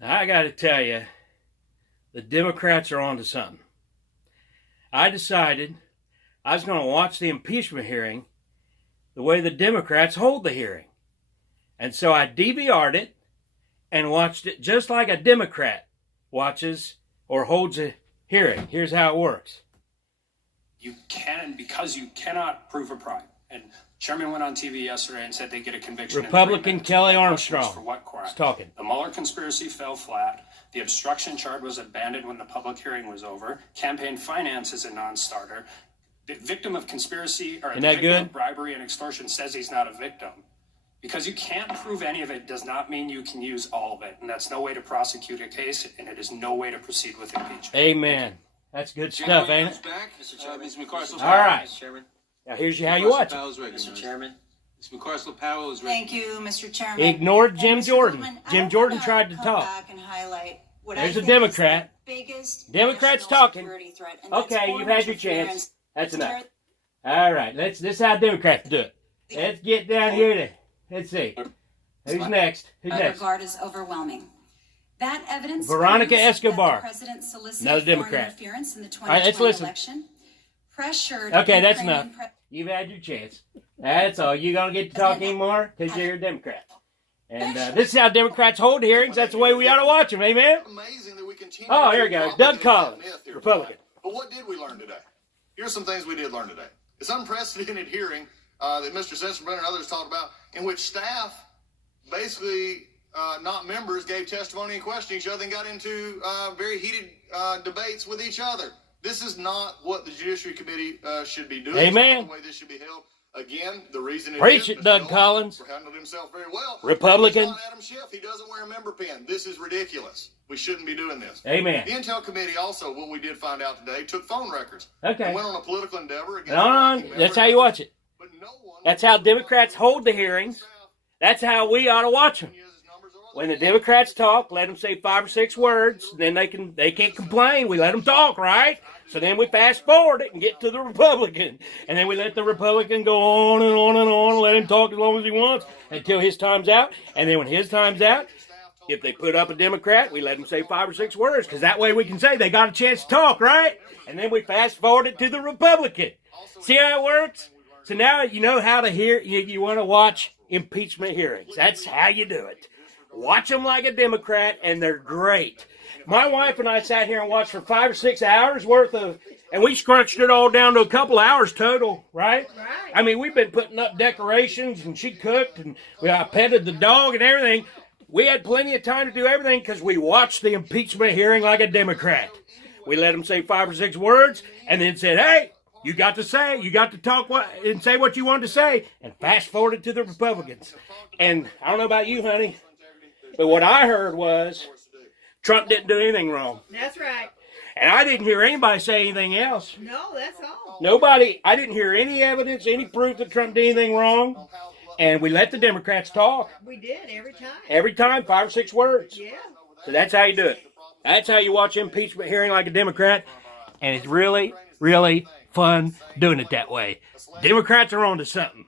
I got to tell you, the Democrats are onto something. I decided I was going to watch the impeachment hearing the way the Democrats hold the hearing. And so I DVR'd it and watched it just like a Democrat watches or holds a hearing. Here's how it works. You can, because you cannot prove a crime. And Chairman went on TV yesterday and said they get a conviction. Republican Kelly Armstrong for what crime? is talking. The Mueller conspiracy fell flat. The obstruction charge was abandoned when the public hearing was over. Campaign finance is a non-starter. The victim of conspiracy or the victim of bribery and extortion says he's not a victim. Because you can't prove any of it does not mean you can use all of it. And that's no way to prosecute a case, and it is no way to proceed with impeachment. Amen. That's good stuff, ain't it? Mr. Chairman. All right. Mr. Chairman. Now here's how you watch it. Mr. Chairman. Ms. McCarcel-Powell is Thank you, Mr. Chairman. Ignored Jim Mr. Jordan. Coleman, Jim Jordan tried to talk. Back and highlight what There's I a think Democrat. is the biggest Democrats national talking. security threat, and that's Okay, you've foreign had your interference. chance. That's enough. All right, this is how Democrats do it. Let's get down here to, let's see. Who's next? Who's I next? regard as overwhelming. That evidence Veronica proves that Escobar. the president solicited Another foreign Democrat. interference in the All right, let's 2020 listen. election. Pressured Okay, that's Ukrainian enough. You've had your chance. That's all. You gonna get to talk anymore? Because you're a Democrat. And this is how Democrats hold hearings. That's the way we ought to watch them. Amen? Amazing that we continue. Oh, here we go. Doug Collins, Republican. But what did we learn today? Here's some things we did learn today. It's unprecedented hearing that Mr. Sensenbrenner and others talked about, in which staff, basically not members, gave testimony and questioned each other and got into very heated debates with each other. This is not what the Judiciary Committee should be doing. Amen. It's not the way this should be held. Again, the reason it Preach is, it, Doug Collins. handled himself very well. Republican. He's not Adam Schiff. He doesn't wear a member pin. This is ridiculous. We shouldn't be doing this. Amen. The Intel Committee also, what we did find out today, took phone records. Okay. And went on a political endeavor against No, that's how you watch it. But no one, That's how Democrats hold the hearings. That's how we ought to watch them. When the Democrats talk, let them say 5 or 6 words. Then they can't complain. We let them talk, right? So then we fast forward it and get to the Republican. And then we let the Republican go on and on and on, let him talk as long as he wants until his time's out. And then when his time's out, if they put up a Democrat, we let them say 5 or 6 words, because that way we can say they got a chance to talk, right? And then we fast forward it to the Republican. See how it works? So now you know how to hear. You want to watch impeachment hearings. That's how you do it. Watch them like a Democrat, and they're great. My wife and I sat here and watched for 5 or 6 hours worth of, and we scrunched it all down to a couple hours total, right? I mean, we've been putting up decorations, and she cooked, and I petted the dog and everything. We had plenty of time to do everything because we watched the impeachment hearing like a Democrat. We let them say 5 or 6 words, and then said, hey, you got to talk and say what you wanted to say, and fast forwarded to the Republicans. And I don't know about you, honey, but what I heard was Trump didn't do anything wrong. That's right. And I didn't hear anybody say anything else. No, that's all. Nobody, I didn't hear any evidence, any proof that Trump did anything wrong. And we let the Democrats talk. We did every time. Every time, 5 or 6 words. Yeah. So that's how you do it. That's how you watch impeachment hearing like a Democrat. And it's really, really fun doing it that way. Democrats are on to something.